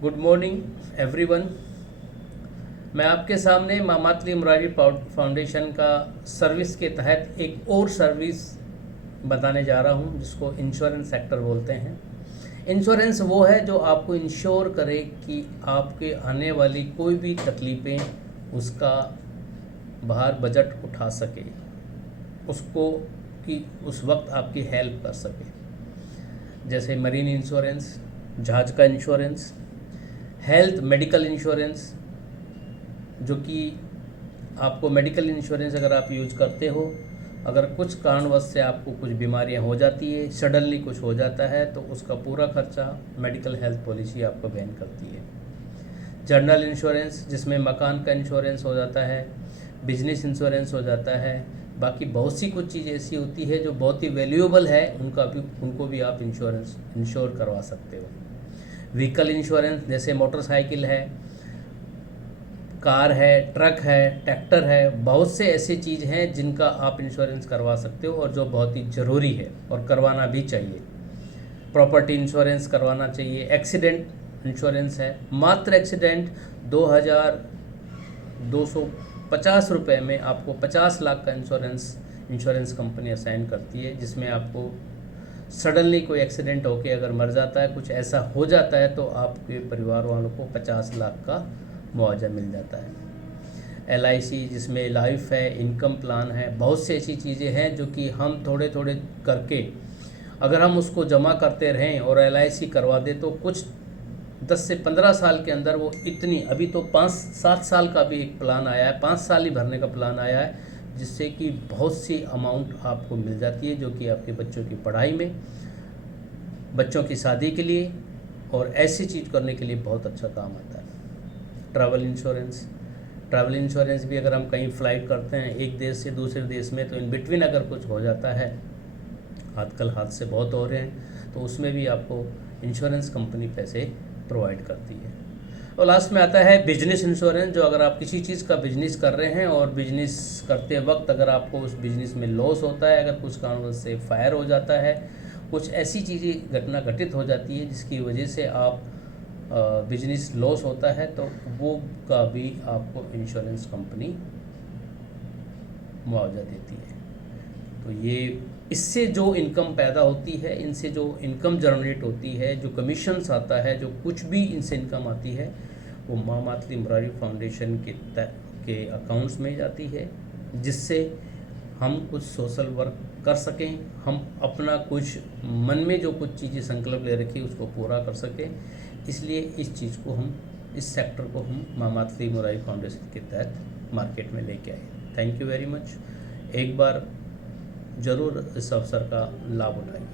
Good morning everyone. मैं आपके सामने मामातली मुरारी फाउंडेशन का सर्विस के तहत एक और सर्विस बताने जा रहा हूं, जिसको इंश्योरेंस सेक्टर बोलते हैं। इंश्योरेंस वो है जो आपको इंश्योर करे कि आपके आने वाली कोई भी तकलीफ़ें उसका बाहर बजट उठा सके, उसको कि उस वक्त आपकी हेल्प कर सके। जैसे मरीन इंश्योरेंस, जहाज का इंश्योरेंस, हेल्थ मेडिकल इंश्योरेंस, जो कि आपको मेडिकल इंश्योरेंस अगर आप यूज करते हो, अगर कुछ कारणवश से आपको कुछ बीमारियां हो जाती है, सडनली कुछ हो जाता है, तो उसका पूरा खर्चा मेडिकल हेल्थ पॉलिसी आपको वहन करती है। जनरल इंश्योरेंस, जिसमें मकान का इंश्योरेंस हो जाता है, बिजनेस इंश्योरेंस हो जाता है, बाकी बहुत सी कुछ चीज़ ऐसी होती है जो बहुत ही वैल्यूएबल है, उनको भी आप इंश्योर करवा सकते हो। व्हीकल इंश्योरेंस, जैसे मोटरसाइकिल है, कार है, ट्रक है, ट्रैक्टर है, बहुत से ऐसी चीज़ हैं जिनका आप इंश्योरेंस करवा सकते हो और जो बहुत ही ज़रूरी है और करवाना भी चाहिए। प्रॉपर्टी इंश्योरेंस करवाना चाहिए। एक्सीडेंट इंश्योरेंस है, मात्र एक्सीडेंट 2,250 रुपये में आपको 50 लाख का इंश्योरेंस कंपनी असाइन करती है, जिसमें आपको सडनली कोई एक्सीडेंट होके अगर मर जाता है, कुछ ऐसा हो जाता है, तो आपके परिवार वालों को 50 लाख का मुआवजा मिल जाता है। LIC, जिसमें लाइफ है, इनकम प्लान है, बहुत सी ऐसी चीज़ें हैं जो कि हम थोड़े थोड़े करके अगर हम उसको जमा करते रहें और LIC करवा दें, तो कुछ 10 से 15 साल के अंदर वो इतनी, अभी तो 5-7 साल का भी एक प्लान आया है, 5 साल ही भरने का प्लान आया है, जिससे कि बहुत सी अमाउंट आपको मिल जाती है, जो कि आपके बच्चों की पढ़ाई में, बच्चों की शादी के लिए और ऐसी चीज़ करने के लिए बहुत अच्छा काम आता है। ट्रैवल इंश्योरेंस भी, अगर हम कहीं फ़्लाइट करते हैं एक देश से दूसरे देश में, तो इन बिटवीन अगर कुछ हो जाता है, आजकल हादसे बहुत हो रहे हैं, तो उसमें भी आपको इंश्योरेंस कंपनी पैसे प्रोवाइड करती है। और लास्ट में आता है बिजनेस इंश्योरेंस, जो अगर आप किसी चीज़ का बिजनेस कर रहे हैं और बिजनेस करते वक्त अगर आपको उस बिजनेस में लॉस होता है, अगर कुछ कारणों से फायर हो जाता है, कुछ ऐसी चीज़ें घटना घटित हो जाती है जिसकी वजह से आप बिजनेस लॉस होता है, तो वो का भी आपको इंश्योरेंस कंपनी मुआवजा देती है। तो ये, इससे जो इनकम पैदा होती है, इनसे जो इनकम जनरेट होती है, जो कमीशंस आता है, जो कुछ भी इनसे इनकम आती है, वो मामातली मुरारी फाउंडेशन के अकाउंट्स में जाती है, जिससे हम कुछ सोशल वर्क कर सकें, हम अपना कुछ मन में जो कुछ चीज़ें संकल्प ले रखी उसको पूरा कर सकें। इसलिए इस चीज़ को हम, इस सेक्टर को हम मामातली मुरारी फाउंडेशन के तहत मार्केट में लेके आए। Thank you very much. एक बार ज़रूर इस अवसर का लाभ उठाइए।